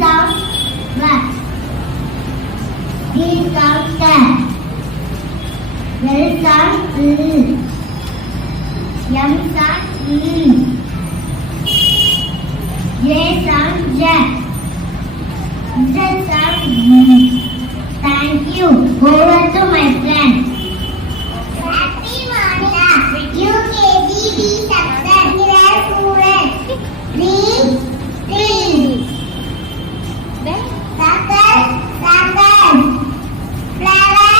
sounds what? D sounds cat. L sounds M sounds J sounds jack. Z sounds Z. Thank you. Over to my friend. Happy morning. UKG B section. Here students. Read. Circle. Flower.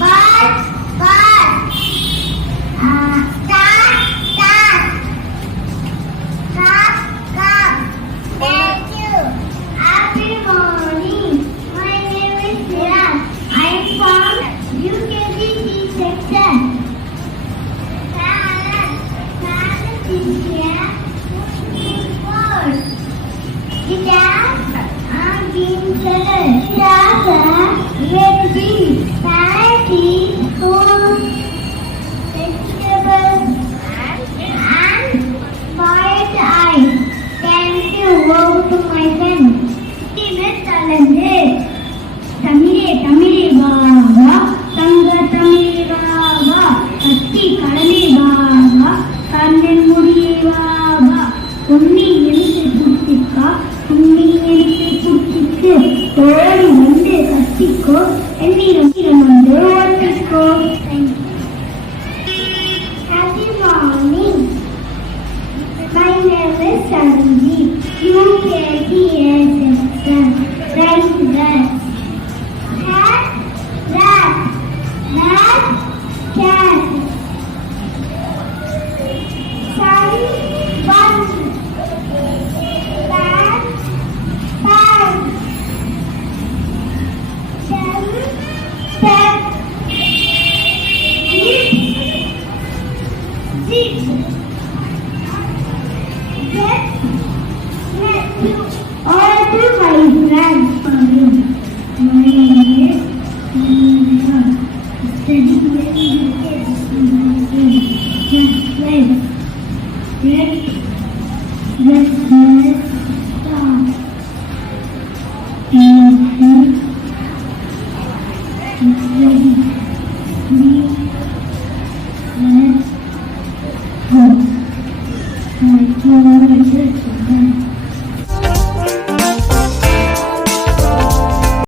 Bird. Star. Cup. Thank you. Happy morning. My name is Siraj. I am from UKG section. Salad is here. Food. Guitar. Green color. Guitar. Veggie. Salad is food. Vegetables. And boiled eyes. Thank you. Over to my friend. தமிழே வா வா தங்க தமிழே வா வா கத்தி கடலே வா வா கண்ணன் முடியே வா வா உன்னை எனக்கு பிடிச்சிக்கா உன்னை எனக்கு பிடிச்சிக்கு ஓடி வந்து கத்திக்கோ என்னிடம் வந்து ஓட்டிக்கோ. Happy morning. My name is Sanjeev. UKG section. Right there. Cat. Sun. Bun. Pan. Shell. Step. Zip. All to my friends. My name is study very good.